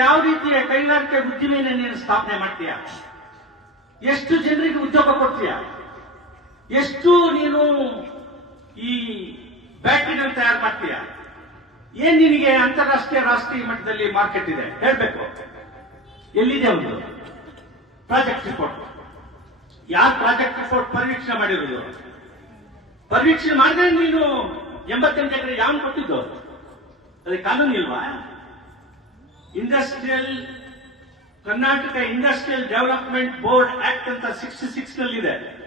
ಯಾವ ರೀತಿಯ ಕೈಗಾರಿಕೆ ಉದ್ದಿಮೆಯನ್ನು ನೀನು ಸ್ಥಾಪನೆ ಮಾಡ್ತೀಯ? ಎಷ್ಟು ಜನರಿಗೆ ಉದ್ಯೋಗ ಕೊಡ್ತೀಯ? ಎಷ್ಟು ನೀನು ಈ ಬ್ಯಾಟ್ರಿಗಳು ತಯಾರು ಮಾಡ್ತೀಯ? ಏನ್ ನಿನಗೆ ಅಂತಾರಾಷ್ಟ್ರೀಯ ರಾಷ್ಟ್ರೀಯ ಮಟ್ಟದಲ್ಲಿ ಮಾರ್ಕೆಟ್ ಇದೆ? ಹೇಳ್ಬೇಕು. ಎಲ್ಲಿದೆ ಒಂದು? ಪ್ರಾಜೆಕ್ಟ್ ರಿಪೋರ್ಟ್ ಯಾರು ಪ್ರಾಜೆಕ್ಟ್ ರಿಪೋರ್ಟ್ ಪರೀಕ್ಷೆ ಮಾಡಿರೋದು? ಪರೀಕ್ಷೆ ಮಾಡಿದ್ರೆ ನೀನು ಎಂಬತ್ತೆಂಟು ಎಕರೆ ಯಾವ ಕೊಟ್ಟಿದ್ದು? ಅದಕ್ಕೆ ಕಾನೂನು ಇಲ್ವಾ? Industrial Karnataka industrial development board act ಅಂತ ಸಿಕ್ಸ್ಟಿ ಸಿಕ್ಸ್ನಲ್ಲಿ ಇದೆ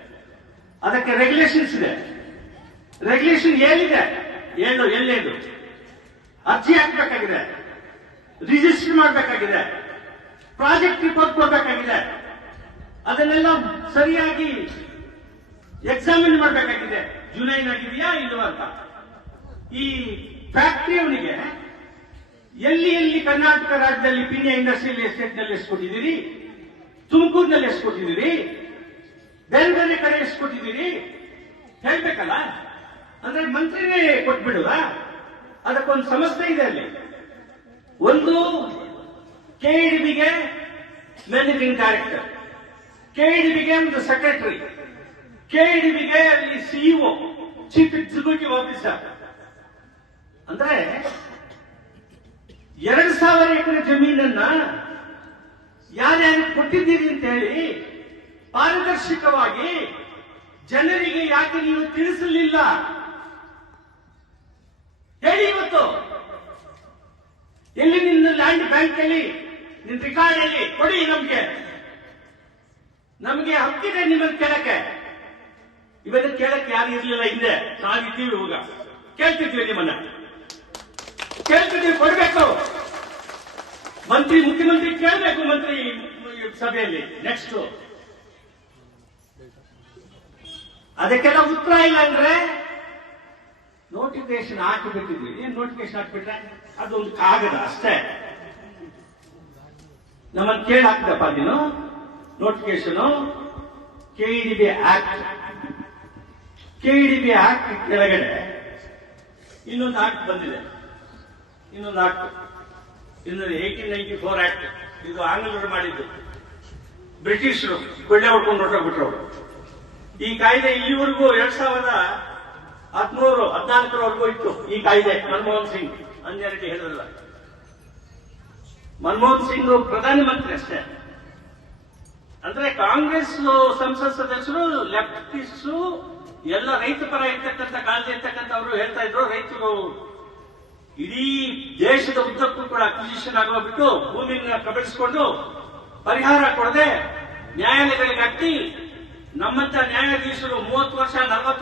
ಅದಕ್ಕೆ ರೆಗ್ಯುಲೇಷನ್ಸ್ ಇದೆ. ರೆಗ್ಯುಲೇಷನ್ ಏನಿದೆ? ಏನು ಎಲ್ಲೇನು ಅರ್ಜಿ ಹಾಕಬೇಕಾಗಿದೆ. ರಿಜಿಸ್ಟರ್ ಮಾಡಬೇಕಾಗಿದೆ. ಪ್ರಾಜೆಕ್ಟ್ ರಿಪೋರ್ಟ್ ಕೊಡಬೇಕಾಗಿದೆ. ಅದನ್ನೆಲ್ಲ ಸರಿಯಾಗಿ ಎಕ್ಸಾಮಿನ್ ಮಾಡಬೇಕಾಗಿದೆ. ಜುಲೈನ್ ಆಗಿದೆಯಾ ಇಲ್ವಾ ಅಂತ. ಈ ಫ್ಯಾಕ್ಟರಿ ಅವನಿಗೆ ಎಲ್ಲಿ ಎಲ್ಲಿ ಕರ್ನಾಟಕ ರಾಜ್ಯದಲ್ಲಿ ಪಿನ್ಯ ಇಂಡಸ್ಟ್ರಿಯಲ್ ಎಸ್ಟೇಟ್ನಲ್ಲಿ ಎಸ್ಕೊಟ್ಟಿದ್ದೀರಿ? ಕೊಟ್ಟಿದ್ದೀರಿ ತುಮಕೂರಿನಲ್ಲಿ ಎಸ್ಕೊಟ್ಟಿದ್ದೀರಿ? ಕೊಟ್ಟಿದ್ದೀರಿ ಬೇರೆ ಬೇರೆ ಕಡೆ ಎಸ್ಕೊಟ್ಟಿದ್ದೀರಿ? ಹೇಳ್ಬೇಕಲ್ಲ? ಅಂದ್ರೆ ಮಂತ್ರಿನೇ ಕೊಟ್ಬಿಡುವ? ಅದಕ್ಕೊಂದು ಸಮಸ್ಯೆ ಇದೆ ಅಲ್ಲಿ. ಒಂದು ಕೆಇಡಿಬಿಗೆ ಮ್ಯಾನೇಜಿಂಗ್ ಡೈರೆಕ್ಟರ್ ಕೆಇಡಿಬಿಗೆ ಒಂದು ಸೆಕ್ರೆಟರಿ ಕೆಇಡಿಬಿಗೆ ಅಲ್ಲಿ ಸಿಇಒ ಚೀಫ್ ಎಕ್ಸಿಕ್ಯೂಟಿವ್ ಆಫೀಸರ್ ಅಂದ್ರೆ ಎರಡು ಸಾವಿರ ಎಕರೆ ಜಮೀನನ್ನ ಯಾರ್ಯಾರು ಕೊಟ್ಟಿದ್ದೀರಿ ಅಂತ ಹೇಳಿ ಪಾರದರ್ಶಕವಾಗಿ ಜನರಿಗೆ ಯಾಕೆ ನೀವು ತಿಳಿಸಲಿಲ್ಲ? ಹೇಳಿ ಇವತ್ತು. ಎಲ್ಲಿ ನಿನ್ನ ಲ್ಯಾಂಡ್ ಬ್ಯಾಂಕ್ ಅಲ್ಲಿ, ನಿನ್ನ ರಿಕಾರ್ಡ್ ಅಲ್ಲಿ ಕೊಡಿ ನಮ್ಗೆ. ನಮಗೆ ಹಕ್ಕಿದೆ ನಿಮ್ಮನ್ನು ಕೇಳಕ್ಕೆ. ಇವನ್ನ ಕೇಳಕ್ಕೆ ಯಾರು ಇರಲಿಲ್ಲ ಹಿಂದೆ? ನಾವಿದ್ದೀವಿ ಇವಾಗ. ಕೇಳ್ತಿದ್ವಿ ನಿಮ್ಮನ್ನ. ಕೇಳ್ತಿದ್ವಿ ಕೊಡ್ಬೇಕು. ಮಂತ್ರಿ, ಮುಖ್ಯಮಂತ್ರಿ ಕೇಳಬೇಕು ಮಂತ್ರಿ ಸಭೆಯಲ್ಲಿ. ನೆಕ್ಸ್ಟ್ ಅದಕ್ಕೆಲ್ಲ ಉತ್ತರ ಇಲ್ಲ ಅಂದ್ರೆ ನೋಟಿಫಿಕೇಶನ್ ಹಾಕಿಬಿಟ್ಟಿದ್ವಿ. ಏನ್ ನೋಟಿಫಿಕೇಶನ್ ಹಾಕಿಬಿಟ್ರೆ? ಅದೊಂದು ಕಾಗದ ಅಷ್ಟೇ. ನಮ್ಮನ್ನು ಕೇಳಿ ನೀನು. Notification KEDB act KEDB act ಕೆಳಗಡೆ ಇನ್ನೊಂದು ಆಕ್ಟ್ ಬಂದಿದೆ. ಇನ್ನೊಂದು ಆಕ್ಟ್ ಇನ್ನೊಂದು ಏಯ್ಟೀನ್ ನೈನ್ಟಿ ಫೋರ್ ಆಕ್ಟ್ ಇದು ಆಂಗ್ಲರು ಮಾಡಿದ್ದು. ಬ್ರಿಟಿಷರು ಕೊಳ್ಳೆ ಹೊಡ್ಕೊಂಡು ಹೊರಟೋಗ್ಬಿಟ್ರು ಅವರು. ಈ ಕಾಯ್ದೆ ಇಲ್ಲಿವರೆಗೂ ಎರಡ್ ಸಾವಿರದ ಹದಿಮೂರು, ಹದಿನಾಲ್ಕರವರೆಗೂ ಇತ್ತು ಈ ಕಾಯ್ದೆ ಮನಮೋಹನ್ ಸಿಂಗ್. ಅಂಜಾರೆಡ್ಡಿ ಹೇಳಿದ್ರಲ್ಲ. ಮನಮೋಹನ್ ಸಿಂಗ್ ಪ್ರಧಾನಮಂತ್ರಿ ಅಷ್ಟೇ. ಅಂದ್ರೆ ಕಾಂಗ್ರೆಸ್ ಸಂಸತ್ ಸದಸ್ಯರು, ಲೆಫ್ಟಿಸ್ಟ್, ಎಲ್ಲ ರೈತ ಪರ ಇರ್ತಕ್ಕಂಥ ಕಾಳಜಿ ಇರ್ತಕ್ಕಂಥವ್ರು ಹೇಳ್ತಾ ಇದ್ರು, ರೈತರು. ಇಡೀ ದೇಶದ ಉದ್ದಕ್ಕೂ ಕೂಡ ಅಕ್ವಿಜಿಷನ್ ಆಗೋಗ್ಬಿಟ್ಟು ಭೂಮಿನ ಕಬಳಿಸಿಕೊಂಡು ಪರಿಹಾರ ಕೊಡದೆ ನ್ಯಾಯಾಲಯಗಳಿಗೆ ಹತ್ತಿ ನಮ್ಮಂತ ನ್ಯಾಯಾಧೀಶರು ಮೂವತ್ತು ವರ್ಷ ನಲವತ್ತು